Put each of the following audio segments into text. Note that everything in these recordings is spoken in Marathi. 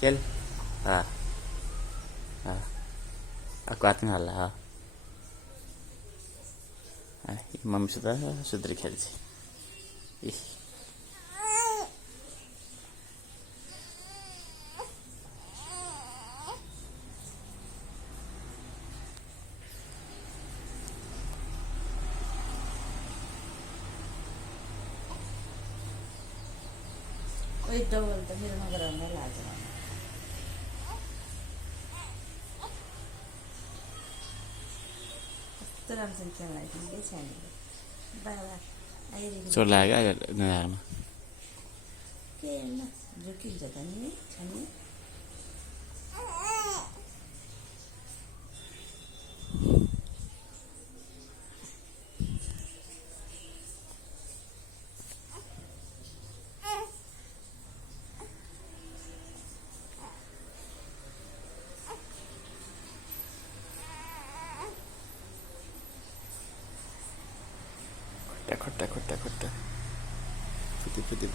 खेल. हा हा. Aku halah ha. Mami sudah खेल्छ. Ih. Wait, double the mirror number on the large one. तर आमचं चॅनल आहे तुमचे चॅनल बाय बाय आई So laga na. के ना जोकी जाता नहीं channel Khutta. Putih.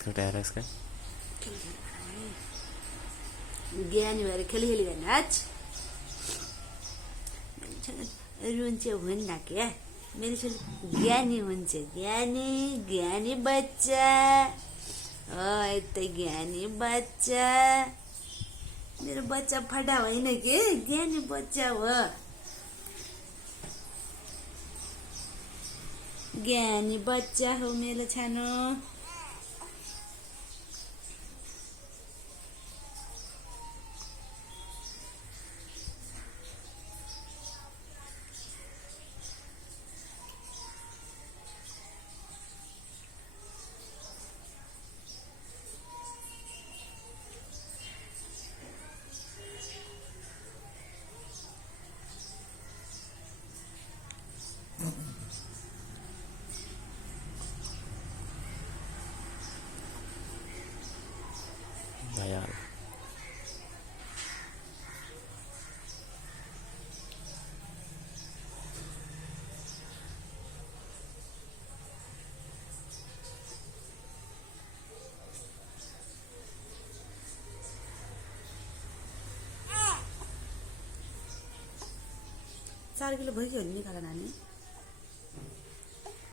Khutta raskan. ज्ञानी भएर खेली खेली नाच रुन्छ हुन्न क्या मेरो छोरी ज्ञानी हुन्छ ज्ञानी बच्चा यता ज्ञानी बच्चा मेरो बच्चा फटा होइन के ज्ञानी बच्चा हो ज्ञानी बच्चा हो मेरो छानो Bayar. चार किलो भइगयो नि निकाल नानी